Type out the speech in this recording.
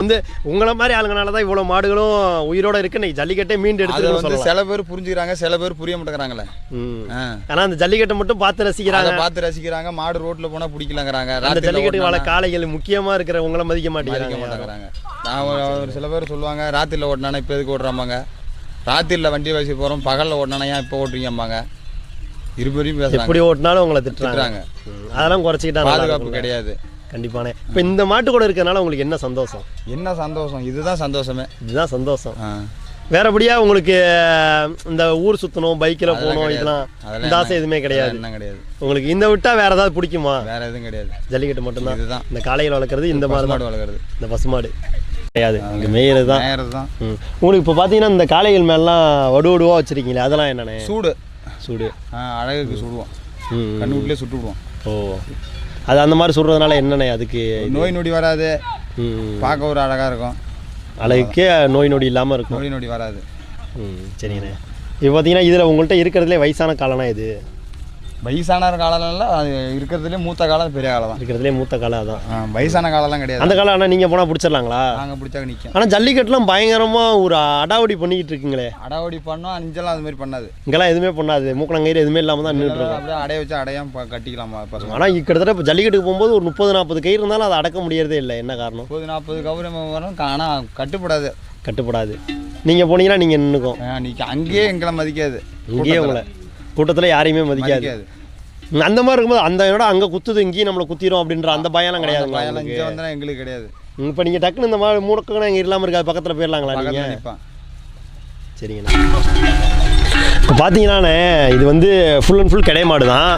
வந்து உங்களை மாதிரி ஆளுங்கனால தான் இவ்வளோ மாடுகளும் உயிரோட இருக்கு. இன்னைக்கு ஜல்லிக்கட்டே மீண்டு எடுத்து சில பேர் புரிஞ்சுக்கிறாங்க, சில பேர் புரிய மாட்டேங்கிறாங்களே. ஆனால் அந்த ஜல்லிக்கட்டை மட்டும் பார்த்து ரசிக்கிறாங்க. மாடு ரோட்டில் போனால் பிடிக்கலங்கிறாங்க. அந்த ஜல்லிக்கட்டு வாழ காளைகள் முக்கியமாக இருக்கிற உங்களை மதிக்க மாட்டேங்கிறாங்க. நான் ஒரு சில பேர் சொல்லுவாங்க, ராத்திரியில் ஓட்டினானா இப்போ எதுக்கு ஓட்டுறாம்பாங்க, ராத்திரியில் வண்டி வயசு போகிறோம், பகலில் ஓட்டினானா ஏன் இப்போ ஓட்டுறீங்கம்பாங்க. இருபடியும் எப்படி ஓட்டினாலும் உங்களை திட்டுறாங்க. அதெல்லாம் குறைச்சிக்கிட்டாங்க. பாதுகாப்பு கிடையாது. கண்டிப்பானே. இப்போ இந்த மாட்டு கூட இருக்கிறனால உங்களுக்கு என்ன சந்தோஷம்? இதுதான் சந்தோஷமே. இதுதான் சந்தோஷம். வேறபடியா உங்களுக்கு இந்த ஊர் சுற்றணும், பைக்கில் போகணும், இதெல்லாம் இந்த ஆசை எதுவுமே கிடையாது. உங்களுக்கு இந்த விட்டா வேற ஏதாவது பிடிக்குமா? வேற எதுவும் கிடையாது. ஜல்லிக்கட்டு மட்டும்தான். இதுதான் இந்த காளைகள் வளர்க்குறது, இந்த மாதிரி மாடு வளர்க்குறது, இந்த பசுமாடு கிடையாது. இங்கே மேயறது தான். உங்களுக்கு இப்போ பார்த்தீங்கன்னா இந்த காளைகள் மேலாம் வடுவா வச்சிருக்கீங்களே, அதெல்லாம் என்னென்ன? சூடு அழகுக்கு சுடுவோம், கண்ணு வீட்டிலே சுட்டு விடுவோம். ஓ, அது அந்த மாதிரி சுடுறதுனால என்னென்ன அதுக்கு நோய் நொடி வராது, பார்க்க ஒரு அழகாக இருக்கும். அழகுக்கே நோய் நொடி இல்லாமல் இருக்கும். நோய் நொடி வராது. சரிங்கண்ணே. இப்போ பார்த்தீங்கன்னா இதில் உங்கள்கிட்ட இருக்கிறதுலே வயசான காலம்னா இது? வயசான காலம்ல அது இருக்கிறதுலே மூத்த காலம், பெரிய காலம் தான். இருக்கிறதுலே மூத்த காலம் அதான். வயசான காலம்லாம் கிடையாது. அந்த காலம் ஆனால் நீங்கள் போனால் பிடிச்சிடலாங்களா? நாங்கள் பிடிச்சாக்க நிற்கும். ஆனால் ஜல்லிக்கட்டுலாம் பயங்கரமாக ஒரு அடாவடி பண்ணிக்கிட்டு இருக்கீங்களே. அடாவடி பண்ணோம், அஞ்செல்லாம் அது மாதிரி பண்ணாது. இங்கெல்லாம் எதுவுமே பண்ணாது, மூக்கணங்கயிறு எதுவுமே இல்லாமல் தான் நின்றுட்டு இருக்கோம். அப்படியே அடைய வச்சு அடையாம கட்டிக்கலாமா? ஆனால் கிட்டத்தட்ட இப்போ ஜல்லிக்கட்டுக்கு போகும்போது ஒரு 30-40 கயிறு இருந்தாலும் அதை அடக்க முடியறதே இல்லை. என்ன காரணம்? 30-40 கௌரவம் வரும், ஆனால் கட்டுப்படாது. நீங்கள் போனீங்கன்னா நீங்கள் நின்றுக்கும். அங்கேயே எங்களை மதிக்காது. இங்கேயே உங்களை கூட்டத்தில் யாரையுமே மதிக்காது. அந்த மாதிரி இருக்கும்போது அந்த இடம் அங்கே குத்துது, இங்கேயும் நம்மளை குத்திரும் அப்படின்ற அந்த பயம்லாம் கிடையாது. இங்கே வந்தா எங்களுக்கு கிடையாது. இப்போ நீங்கள் டக்குன்னு இந்த மாதிரி மூடக்கணும் இங்கே இல்லாமல் இருக்காது, பக்கத்தில் போயிடலாங்களா நீங்கள்? சரிங்கண்ணா. இப்போ பார்த்தீங்கன்னாண்ணே இது வந்து ஃபுல் அண்ட் ஃபுல் கிடை மாடு தான்.